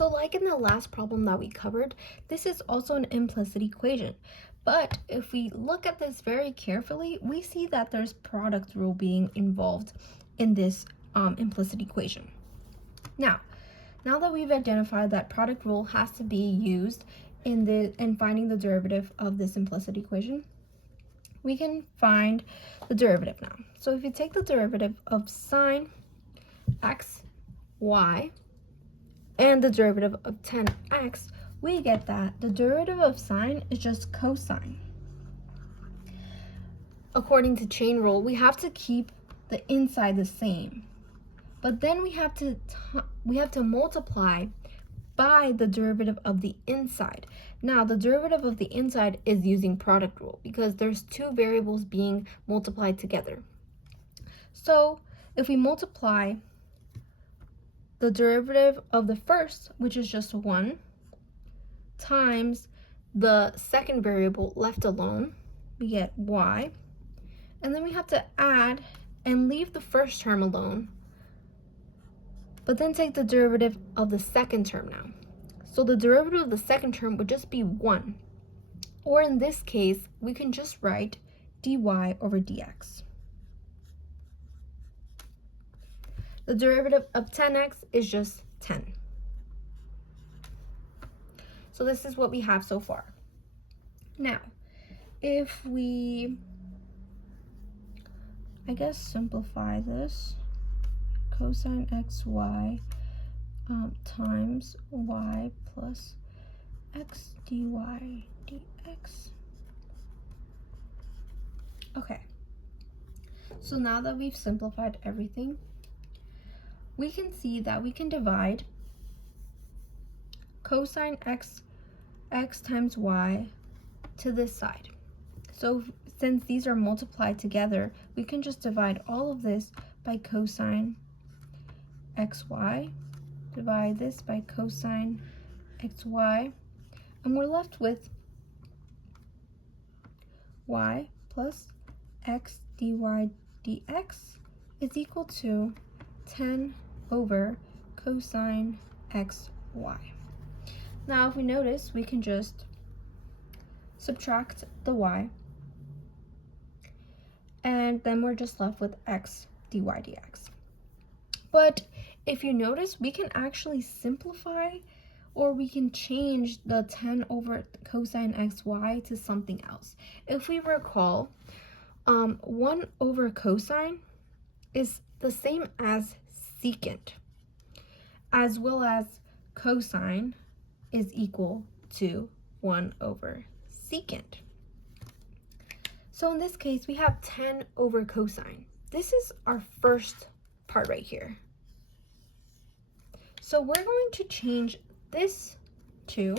So like in the last problem that we covered, this is also an implicit equation. But if we look at this very carefully, we see that there's product rule being involved in this implicit equation. Now that we've identified that product rule has to be used in finding the derivative of this implicit equation, we can find the derivative now. So if you take the derivative of sine x, y, and the derivative of 10x, we get that the derivative of sine is just cosine. According to chain rule, we have to keep the inside the same, but then we have to multiply by the derivative of the inside. Now, the derivative of the inside is using product rule because there's two variables being multiplied together. So if we multiply the derivative of the first, which is just 1, times the second variable left alone, we get y. And then we have to add and leave the first term alone, but then take the derivative of the second term now. So the derivative of the second term would just be 1. Or in this case, we can just write dy over dx. The derivative of 10x is just 10. So this is what we have so far. Now, if we, simplify this, cosine xy times y plus x dy dx. Okay, so now that we've simplified everything, we can see that we can divide cosine x times y to this side. So since these are multiplied together, we can just divide all of this by cosine xy, divide this by cosine xy, and we're left with y plus x dy dx is equal to 10 over cosine xy. Now if we notice, we can just subtract the y, and then we're just left with x dy dx. But if you notice, we can actually simplify, or we can change the 10 over cosine xy to something else. If we recall, 1 over cosine is the same as secant, as well as cosine is equal to 1 over secant. So in this case, we have 10 over cosine. This is our first part right here. So we're going to change this to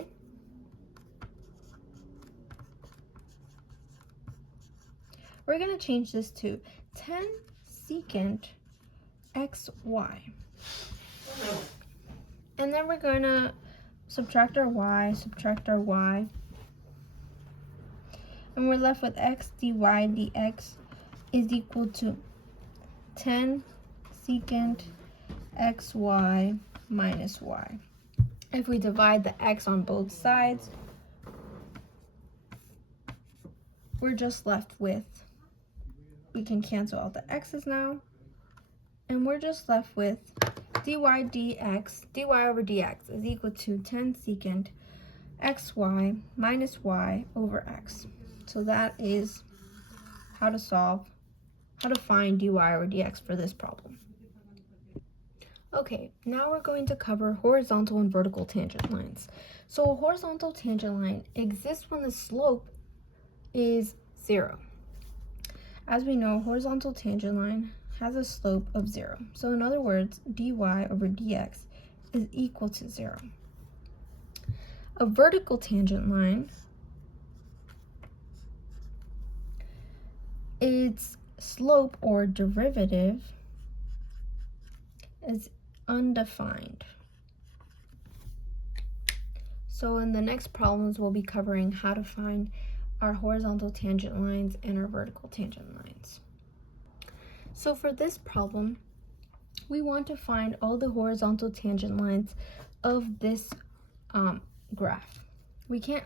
we're going to change this to 10 secant xy. And then we're going to subtract our y, and we're left with x dy dx is equal to 10 secant xy minus y. If we divide the x on both sides, we're just left with, we can cancel out the x's now, and we're just left with dy over dx is equal to 10 secant xy minus y over x. So that is how to find dy over dx for this problem. Okay, now we're going to cover horizontal and vertical tangent lines. So a horizontal tangent line exists when the slope is 0. As we know, a horizontal tangent line has a slope of 0. So in other words, dy over dx is equal to 0. A vertical tangent line, its slope or derivative is undefined. So in the next problems, we'll be covering how to find our horizontal tangent lines and our vertical tangent lines. So for this problem, we want to find all the horizontal tangent lines of this graph. We can't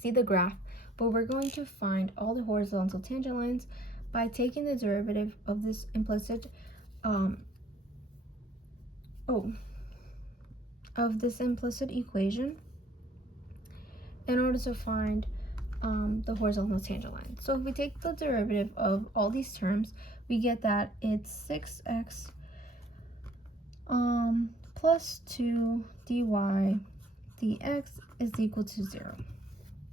see the graph, but we're going to find all the horizontal tangent lines by taking the derivative of this implicit equation in order to find the horizontal tangent line. So if we take the derivative of all these terms, we get that it's 6x plus 2 dy dx is equal to 0.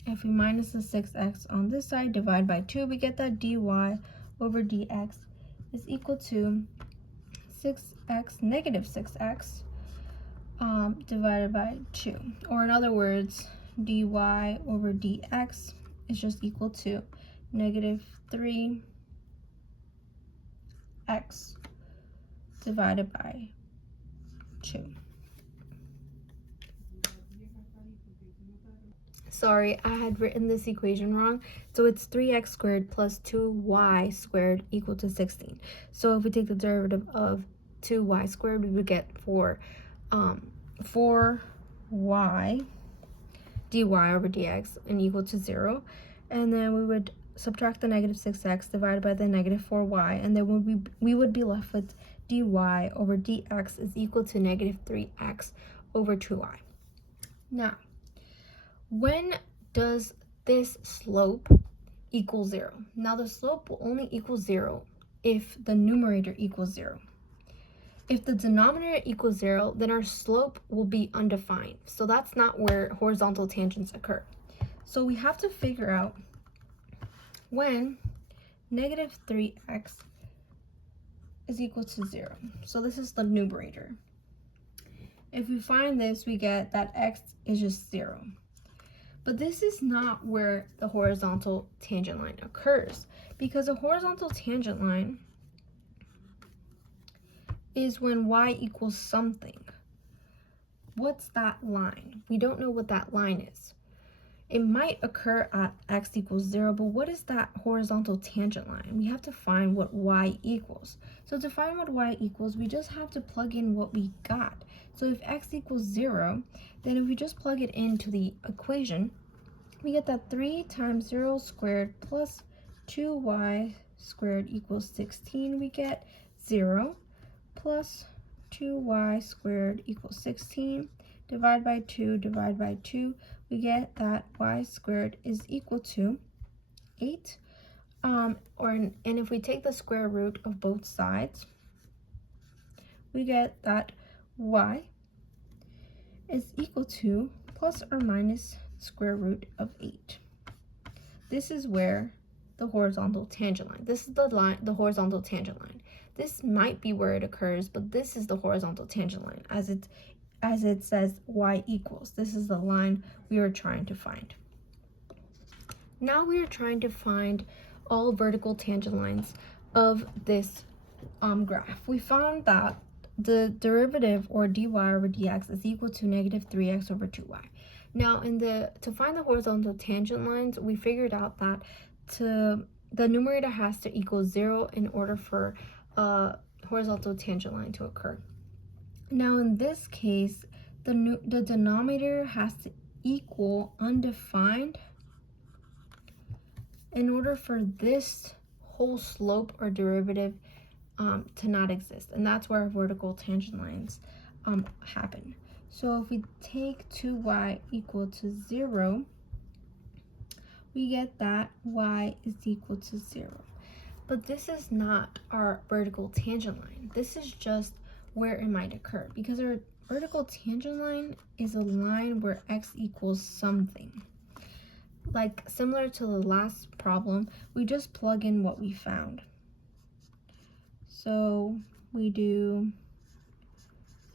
If we minus the 6x on this side, divide by 2, we get that dy over dx is equal to 6x, negative 6x, divided by 2. Or in other words, dy over dx is just equal to negative 3x divided by 2. Sorry, I had written this equation wrong. So it's 3x squared plus 2y squared equal to 16. So if we take the derivative of 2y squared, we would get 4y dy over dx and equal to 0. And then we would subtract the negative 6x divided by the negative 4y, and then we would be left with dy over dx is equal to negative 3x over 2y. Now, when does this slope equal 0? Now, the slope will only equal 0 if the numerator equals 0. If the denominator equals 0, then our slope will be undefined. So that's not where horizontal tangents occur. So we have to figure out when negative 3x is equal to 0. So this is the numerator. If we find this, we get that x is just 0. But this is not where the horizontal tangent line occurs, because a horizontal tangent line is when y equals something. What's that line? We don't know what that line is. It might occur at x equals 0, but what is that horizontal tangent line? We have to find what y equals. So to find what y equals, we just have to plug in what we got. So if x equals 0, then if we just plug it into the equation, we get that 3 times 0 squared plus 2y squared equals 16. We get 0 plus 2y squared equals 16. Divide by 2, divide by 2. We get that y squared is equal to 8. And if we take the square root of both sides, we get that y is equal to plus or minus square root of 8. This is where the horizontal tangent line. This is the horizontal tangent line. This might be where it occurs, but this is the horizontal tangent line as it says y equals. This is the line we are trying to find. Now we are trying to find all vertical tangent lines of this graph. We found that the derivative, or dy over dx, is equal to negative 3x over 2y. Now, to find the horizontal tangent lines, we figured out that the numerator has to equal 0 in order for a horizontal tangent line to occur. Now, in this case, the denominator has to equal undefined in order for this whole slope or derivative to not exist. And that's where vertical tangent lines happen. So if we take 2y equal to 0, we get that y is equal to 0. But this is not our vertical tangent line. This is just where it might occur, because our vertical tangent line is a line where x equals something. Like similar to the last problem, we just plug in what we found. So we do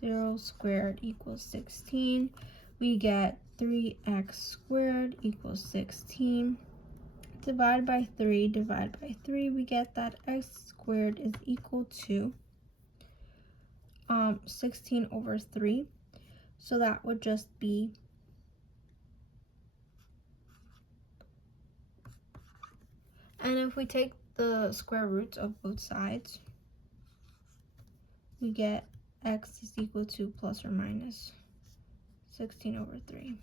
0 squared equals 16. We get 3x squared equals 16. Divide by 3, divide by 3, we get that x squared is equal to 16 over 3. So that would just be and if we take the square roots of both sides, we get x is equal to plus or minus 16 over 3.